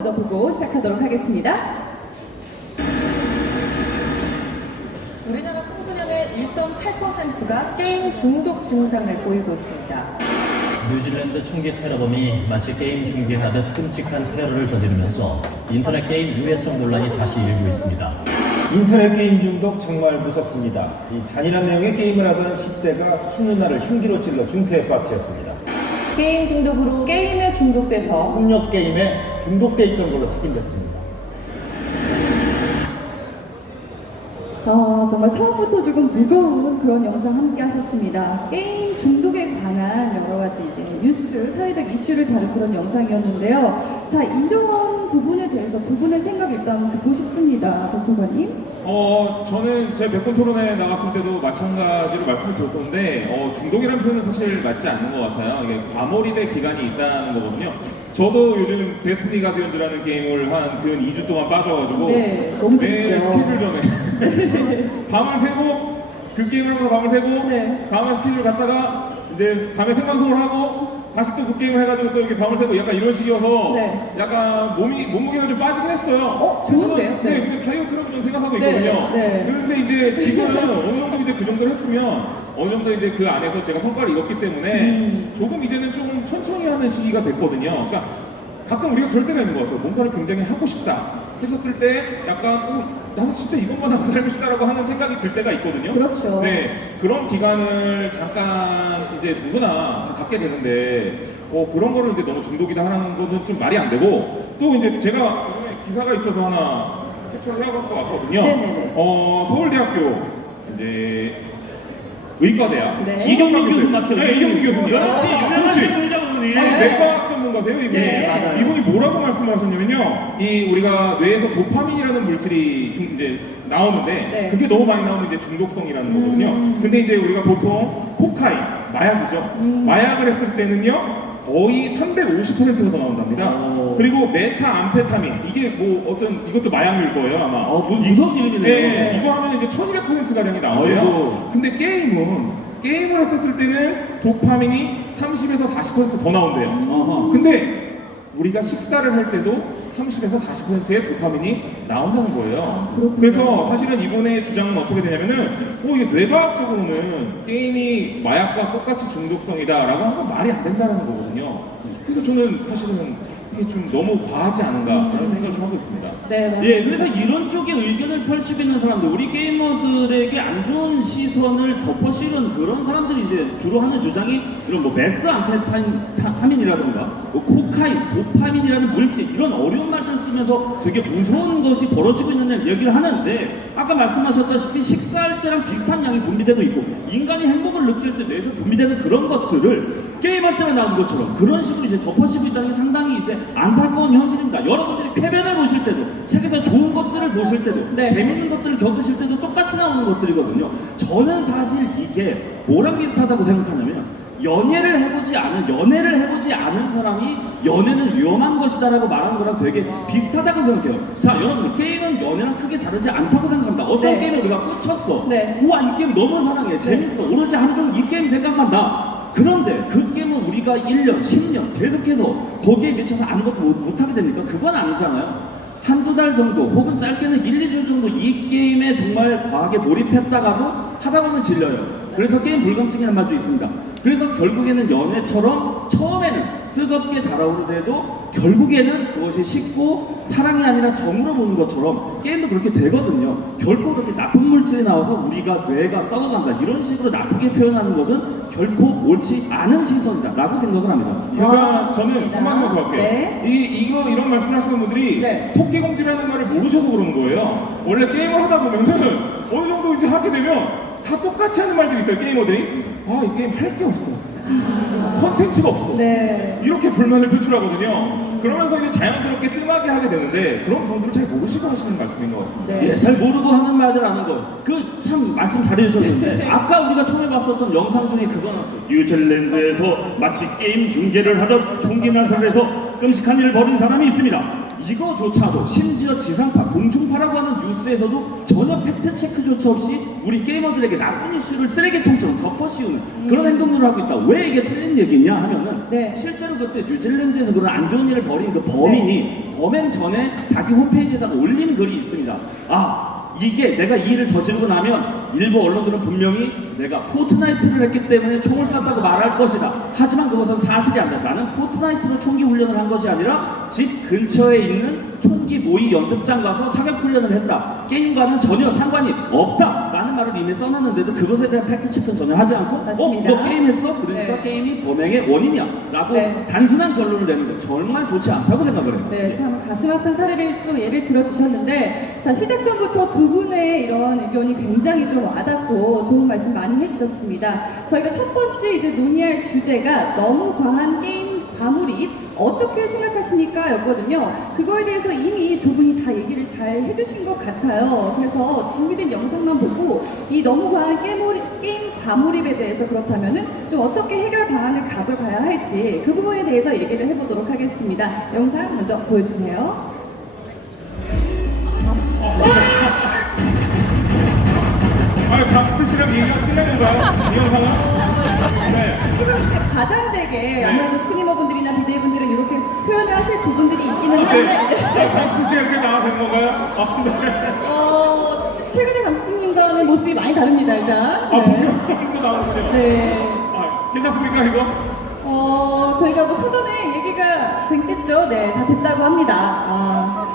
먼저 보고 시작하도록 하겠습니다. 우리나라 청소년의 1.8%가 게임 중독 증상을 보이고 있습니다. 뉴질랜드 총기 테러범이 마치 게임 중계하듯 끔찍한 테러를 저지르면서 인터넷 게임 유해성 논란이 다시 일고 있습니다. 인터넷 게임 중독 정말 무섭습니다. 이 잔인한 내용의 게임을 하던 10대가 친누나를 흉기로 찔러 중태에 빠뜨렸습니다. 게임 중독으로 게임에 중독돼서 폭력 게임에 중독돼 있던 걸로 확인됐습니다. 정말 처음부터 조금 무거운 그런 영상 함께 하셨습니다. 게임 중독에 관한 여러 가지 이제 뉴스, 사회적 이슈를 다룬 그런 영상이었는데요. 자, 이런 부분에 대해서 두 분의 생각 일단 듣고 싶습니다. 배소관님. 저는 제 백분 토론에 나갔을 때도 마찬가지로 말씀을 드렸었는데 중독이라는 표현은 사실 맞지 않는 것 같아요. 이게 과몰입의 기간이 있다는 거거든요. 저도 요즘 데스티니 가디언즈라는 게임을 한 근 2주 동안 빠져가지고 네, 너무 재밌죠. 스케줄 점에 밤을 새고 그 게임을 하면서 밤을 새고 네. 다음날 스케줄 갔다가 이제 밤에 생방송을 하고 다시 또 그 게임을 해가지고 또 이렇게 밤을 새고 약간 이런 식이어서 네. 약간 몸무게가 좀 빠지긴 했어요. 좋은데요? 네, 네. 근데 다이어트라고 저는 생각하고 네, 있거든요. 네. 그런데 이제 지금 어느 정도 이제 그 정도를 했으면 어느 정도 이제 그 안에서 제가 성과를 이뤘기 때문에 조금 이제는 좀 천천히 하는 시기가 됐거든요. 그러니까 가끔 우리가 그럴 때가 있는 것 같아요. 뭔가를 굉장히 하고 싶다 했었을 때 약간 나는 진짜 이것만 하고 살고 싶다라고 하는 생각이 들 때가 있거든요. 그렇죠. 네, 그런 기간을 잠깐 이제 누구나 다 갖게 되는데 그런 거를 이제 너무 중독이다 하는 거는 좀 말이 안 되고 또 이제 제가 요즘에 기사가 있어서 하나 캡처를 해갖고 왔거든요. 네네네. 서울대학교 이제 의과대학 네. 이경민 교수 맞죠? 네, 이경민 교수님. 그렇지, 유명하신 분이죠, 그분이. 뇌과학 전문가세요, 이분이. 네, 맞아요. 이분이 뭐라고 말씀을 하셨냐면요. 이 우리가 뇌에서 도파민이라는 물질이 이제 나오는데 네. 그게 너무 많이 나오면 이제 중독성이라는 거거든요. 근데 이제 우리가 보통 코카인, 마약이죠. 마약을 했을 때는요. 거의 350%가 더 나온답니다. 오. 그리고 메타암페타민 이게 뭐 어떤 이것도 마약일 거예요 아마. 무서운 이름이네요. 네, 이거 하면 이제 1200% 가량이 나와요. 아이고. 근데 게임을 했었을 때는 도파민이 30에서 40%더 나온대요. 어허. 근데 우리가 식사를 할 때도 30에서 40%의 도파민이 나온다는 거예요. 그렇군요. 그래서 사실은 이분의 주장은 어떻게 되냐면은 이게 뇌과학적으로는 게임이 마약과 똑같이 중독성이다라고 하는 건 말이 안 된다는 거거든요. 그래서 저는 사실은 이게 좀 너무 과하지 않은가라는 생각을 좀 하고 있습니다. 네, 맞습니다. 예, 그래서 이런 쪽의 의견을 펼치고 있는 사람들, 우리 게이머들에게 안 좋은 시선을 덮어씌우는 그런 사람들이 이제 주로 하는 주장이 이런 뭐 메스암페타민이라든가 뭐 코카인, 도파민이라는 물질 이런 어려운 말들 쓰면서 되게 무서운 것이 벌어지고 있는 얘기를 하는데 아까 말씀하셨다시피 식사할 때랑 비슷한 양이 분비되고 있고 인간이 행복을 느낄 때 뇌에서 분비되는 그런 것들을 게임할 때만 나오는 것처럼 그런 식으로 이제 덮어씌우고 있다는 게 상당히 이제 안타까운 현실입니다. 여러분들이 쾌변을 보실 때도 책에서 좋은 것들을 보실 때도 네. 재밌는 것들을 겪으실 때도 똑같이 나오는 것들이거든요. 저는 사실 이게 뭐랑 비슷하다고 생각하냐면 연애를 해보지 않은 사람이 연애는 위험한 것이다라고 말하는 거랑 되게 비슷하다고 생각해요. 자, 여러분들 게임은 연애랑 크게 다르지 않다고 생각합니다. 어떤 네. 게임에 우리가 꽂혔어. 네. 우와, 이 게임 너무 사랑해. 재밌어. 오로지 하루 종일 이 게임 생각만 나. 그런데 그 게임은 우리가 1년, 10년 계속해서 거기에 미쳐서 아무것도 못하게 됩니까? 그건 아니잖아요. 한두 달 정도 혹은 짧게는 1, 2주 정도 이 게임에 정말 과하게 몰입했다가도 하다 보면 질려요. 그래서 게임 불감증이라는 말도 있습니다. 그래서 결국에는 연애처럼 처음에는 뜨겁게 달아오르더라도 결국에는 그것이 식고 사랑이 아니라 정으로 보는 것처럼 게임도 그렇게 되거든요. 결코 그렇게 나쁜 물질이 나와서 우리가 뇌가 썩어간다 이런 식으로 나쁘게 표현하는 것은 결코 옳지 않은 시선이다 라고 생각을 합니다. 그러니까 저는 맞습니다. 한마디만 더 할게요. 네. 이런 말씀을 하시는 분들이 네. 토끼공주라는 말을 모르셔서 그러는 거예요. 원래 게임을 하다 보면은 어느 정도 이제 하게 되면 다 똑같이 하는 말들이 있어요. 게이머들이 이 게임 할 게 없어. 컨텐츠가 없어. 네. 이렇게 불만을 표출하거든요. 그러면서 이제 자연스럽게 뜸하게 하게 되는데 그런 부분들을 잘 모르시고 하시는 말씀인 것 같습니다. 네. 예, 잘 모르고 하는 말들 아는 거. 그 참 말씀 잘해주셨는데 아까 우리가 처음에 봤었던 영상 중에 그거 나왔죠. 뉴질랜드에서 마치 게임 중계를 하던 총기 난사를 해서 끔찍한 일을 벌인 사람이 있습니다. 이거조차도 심지어 지상파, 공중파라고 하는 뉴스에서도 전혀 팩트 체크조차 없이 우리 게이머들에게 나쁜 이슈를 쓰레기통처럼 덮어씌우는 그런 행동들을 하고 있다. 왜 이게 틀린 얘기냐 하면은 네. 실제로 그때 뉴질랜드에서 그런 안 좋은 일을 벌인 그 범인이 범행 전에 자기 홈페이지에다가 올린 글이 있습니다. 이게 내가 이 일을 저지르고 나면 일부 언론들은 분명히 내가 포트나이트를 했기 때문에 총을 쐈다고 말할 것이다. 하지만 그것은 사실이 아니다. 나는 포트나이트로 총기 훈련을 한 것이 아니라 집 근처에 있는 총기 모의 연습장 가서 사격 훈련을 했다. 게임과는 전혀 상관이 없다. 라는 말을 이미 써놨는데도 그것에 대한 팩트 체크는 전혀 하지 않고 맞습니다. 너 게임했어? 그러니까 네. 게임이 범행의 원인이야. 라고 네. 단순한 결론을 내는 거 정말 좋지 않다고 생각을 해요. 네, 참 가슴 아픈 사례를 또 예를 들어주셨는데, 자, 시작 전부터 두 분의 이런 의견이 굉장히 좀 와닿고 좋은 말씀 많이 해주셨습니다. 저희가 첫 번째 이제 논의할 주제가 너무 과한 게임 과몰입 어떻게 생각하십니까? 였거든요. 그거에 대해서 이미 두 분이 다 얘기를 잘 해주신 것 같아요. 그래서 준비된 영상만 보고 이 너무 과한 게임 과몰입에 대해서 그렇다면은 좀 어떻게 해결 방안을 가져가야 할지 그 부분에 대해서 얘기를 해보도록 하겠습니다. 영상 먼저 보여주세요. 강스트 씨랑 얘기가 끝난 건가요? 이 영상은? 네. 지금 이제 과장되게 아무래도 스트리머분들이나 BJ분들은 이렇게 표현을 하실 부분들이 있기는 한데 강스트 씨가 이렇게 나와 되는 건가요? 네. 최근에 감스트님과는 모습이 많이 다릅니다. 일단 본인도 나오는군요. 네. 괜찮습니까, 이거? 저희가 뭐 사전에 얘기가 됐겠죠. 네, 다 됐다고 합니다.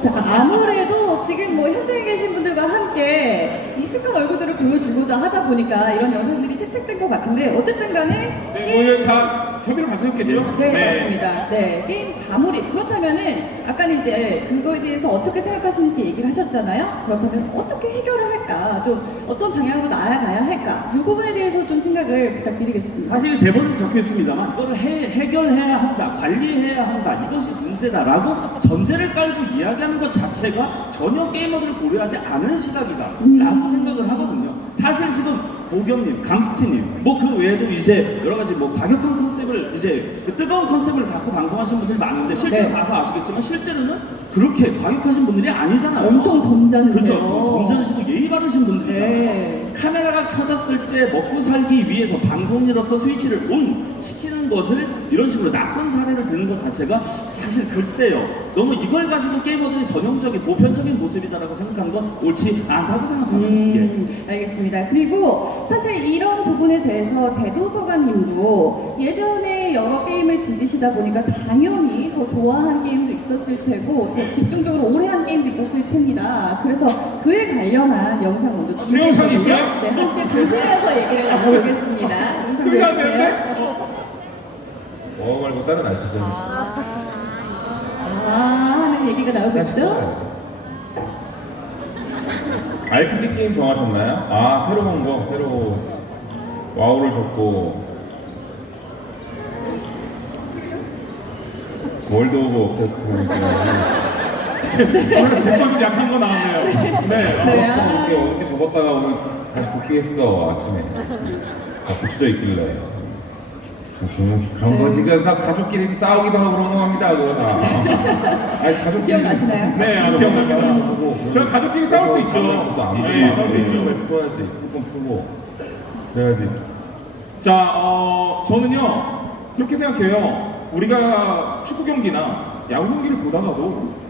자, 아무래도 지금 뭐 현장에 계신 분들과 함께 익숙한 얼굴들을 보여주고자 하다 보니까 이런 영상들이 채택된 것 같은데 어쨌든 간에 네, 오늘 다 협의를 받으셨겠죠? 네, 맞습니다. 네, 게임 과몰입. 그렇다면은 아까는 이제 그거에 대해서 어떻게 생각하시는지 얘기를 하셨잖아요. 그렇다면 어떻게 해결을 할까? 좀 어떤 방향으로 나아가야 할까? 이 부분에 대해서 좀 생각을 부탁드리겠습니다. 사실 대본은 적혀 있습니다만 이걸 해결해야 한다, 관리해야 한다, 이것이 문제다라고 전제를 깔고 이야기하는 것 자체가 전혀 게이머들을 고려하지 않은 시각이다 라고 생각을 하거든요. 사실 지금 보겸님, 강스티님, 뭐 그 외에도 이제 여러 가지 뭐 과격한 컨셉을 이제 그 뜨거운 컨셉을 갖고 방송하시는 분들이 많은데 실제로 네. 봐서 아시겠지만 실제로는 그렇게 과격하신 분들이 아니잖아요. 엄청 점잖으세요. 그렇죠. 점잖으시고 예의 바르신 분들이잖아요. 네. 카메라가 켜졌을 때 먹고 살기 위해서 방송인으로서 스위치를 온 시키는 것을 이런 식으로 나쁜 사례를 드는 것 자체가 사실 글쎄요. 너무 이걸 가지고 게이머들이 전형적인 보편적인 모습이다라고 생각하는 건 옳지 않다고 생각합니다. 알겠습니다. 그리고 사실 이런 부분에 대해서 대도서관님도 예전에 여러 게임을 즐기시다 보니까 당연히 더 좋아한 게임도 있었을 테고 더 집중적으로 오래 한 게임도 있었을 텐니다. 그래서 그에 관련한 영상 먼저 제 영상이 준비했거든요. 있어요? 네, 함께 보시면서 얘기를 나눠보겠습니다. 영상 그게 안 보여주세요. 되는데? 말고 다른 알프죠. 하는 얘기가 나오겠죠? RPG 게임 정하셨나요? 새로 본 거, 새로 와우를 접고 월드 오브 오펙트 오늘 제거좀 약한 거 나왔네요. 네. 네. 어떻게 접었다가 오늘 다시 복귀했어 아침에 붙여져 있길래 그런 거지. 가족끼리 싸우기도 하고 그런 거 합니다. 그거 다. 가족끼리 기억나시나요? 네, 기억납니다. 그럼 가족끼리 싸울 수 있죠. 네, 싸울 수 있죠. 풀어야지. 조금 풀고 그래야지. 자, 저는요 그렇게 생각해요. 우리가 축구 경기나 야구 경기를 보다가도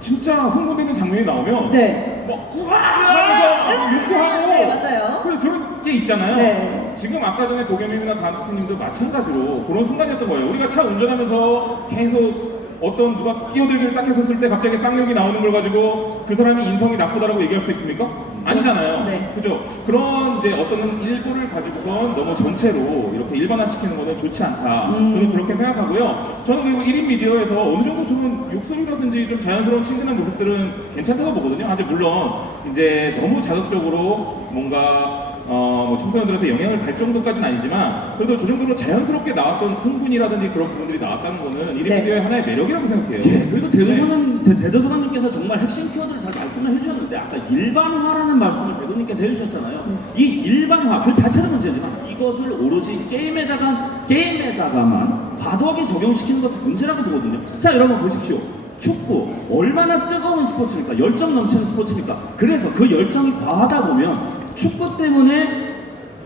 진짜 흥분되는 장면이 나오면 네. 막 우와 하면서 욕도 하고 네, 맞아요. 그런 게 있잖아요. 네. 지금 아까 전에 고겸님이나 강스티님도 마찬가지로 그런 순간이었던 거예요. 우리가 차 운전하면서 계속 어떤 누가 끼어들기를 딱 했었을 때 갑자기 쌍욕이 나오는 걸 가지고 그 사람이 인성이 나쁘다라고 얘기할 수 있습니까? 아니잖아요. 네. 그죠? 그런 이제 어떤 일부를 가지고선 너무 전체로 이렇게 일반화시키는 것은 좋지 않다. 저는 그렇게 생각하고요. 저는 그리고 1인 미디어에서 어느 정도 저는 욕설이라든지 좀 자연스러운 친근한 모습들은 괜찮다고 보거든요. 하지만 물론 이제 너무 자극적으로 뭔가 뭐 청소년들한테 영향을 갈 정도까지는 아니지만 그래도 저 정도로 자연스럽게 나왔던 흥분이라든지 그런 부분들이 나왔다는 거는 1인 네. 미디어의 하나의 매력이라고 생각해요. 예, 그리고 대도서관님께서 정말 핵심 키워드를 잘 말씀을 해주셨는데 아까 일반화라는 말씀을 대도님께서 해주셨잖아요. 이 일반화 그 자체는 문제지만 이것을 오로지 게임에다가만 과도하게 적용시키는 것도 문제라고 보거든요. 자, 여러분 보십시오. 축구 얼마나 뜨거운 스포츠입니까? 열정 넘치는 스포츠입니까? 그래서 그 열정이 과하다 보면 축구 때문에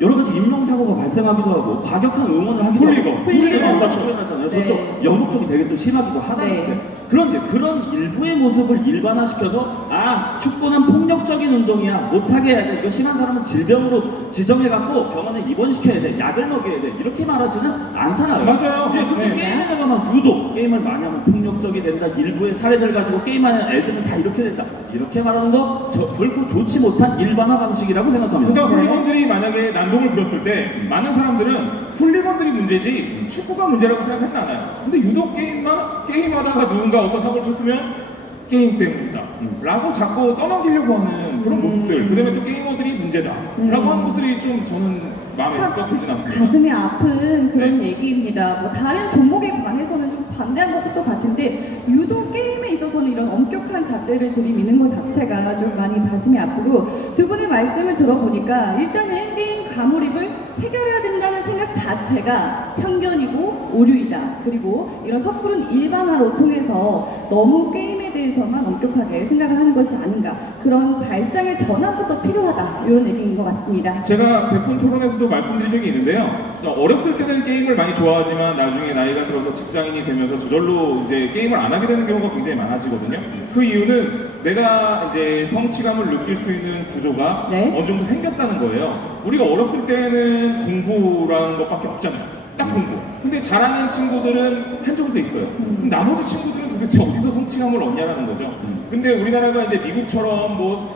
여러 가지 인명사고가 발생하기도 하고 과격한 응원을 하기도 하고 훌리건과 표현하잖아요. 네. 저쪽 영국 쪽이 되게 또 심하기도 하다는데 네. 그런데 그런 일부의 모습을 일반화시켜서 아 축구는 폭력적인 운동이야 못하게 해야 돼 이거 심한 사람은 질병으로 지정해갖고 병원에 입원시켜야 돼 약을 먹여야 돼 이렇게 말하지는 않잖아요. 맞아요. 예, 근데 네. 게임에다가 막 유독 게임을 많이 하면 폭력적이 된다 일부의 사례들 가지고 게임하는 애들은 다 이렇게 된다 이렇게 말하는 거 결코 좋지 못한 일반화 방식이라고 생각합니다. 그러니까 훌리건들이 만약에 난동을 부렸을 때 많은 사람들은 훌리건들이 문제지 축구가 문제라고 생각하진 않아요. 근데 유독 게임하다가 누군가 어떤 사고를 쳤으면 게임 때문이다 라고 자꾸 떠넘기려고 하는 그런 모습들 그 다음에 또 게이머들이 문제다 라고 하는 것들이 좀 저는 마음에 썩 들진 않습니다. 가슴이 아픈 그런 얘기입니다. 뭐 다른 종목에 관해서는 좀 반대한 것도 같은데 유독 게임에 있어서는 이런 엄격한 잣대를 들이미는 것 자체가 좀 많이 가슴이 아프고 두 분의 말씀을 들어보니까 일단은 게임 가몰입을 해결해야 된다는 생각 자체가 편견이고 오류이다. 그리고 이런 섣부른 일반화로 통해서 너무 게임에 대해서만 엄격하게 생각을 하는 것이 아닌가. 그런 발상의 전환부터 필요하다. 이런 얘기인 것 같습니다. 제가 100분 토론에서도 말씀드린 적이 있는데요. 어렸을 때는 게임을 많이 좋아하지만 나중에 나이가 들어서 직장인이 되면서 저절로 이제 게임을 안 하게 되는 경우가 굉장히 많아지거든요. 그 이유는 내가 이제 성취감을 느낄 수 있는 구조가 네. 어느 정도 생겼다는 거예요. 우리가 어렸을 때는 공부라는 것밖에 없잖아요. 딱 공부. 근데 잘하는 친구들은 한정돼 있어요. 그럼 나머지 친구들은 도대체 어디서 성취감을 얻냐라는 거죠. 근데 우리나라가 이제 미국처럼 뭐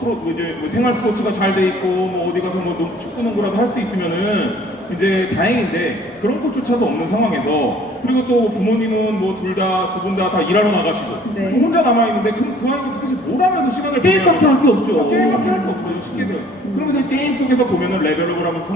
생활 스포츠가 잘 돼 있고 뭐 어디 가서 뭐 축구 농구라도 할 수 있으면은 이제 다행인데 그런 것조차도 없는 상황에서 그리고 또 부모님은 뭐 두 분 다 일하러 나가시고 네. 그럼 혼자 남아 있는데 그 아이가 도대체 뭘 하면서 시간을 게임밖에 할 게 없죠. 게임밖에 할 게 없어요. 쉽게 들어요. 그러면서 게임 속에서 보면은 레벨업을 하면서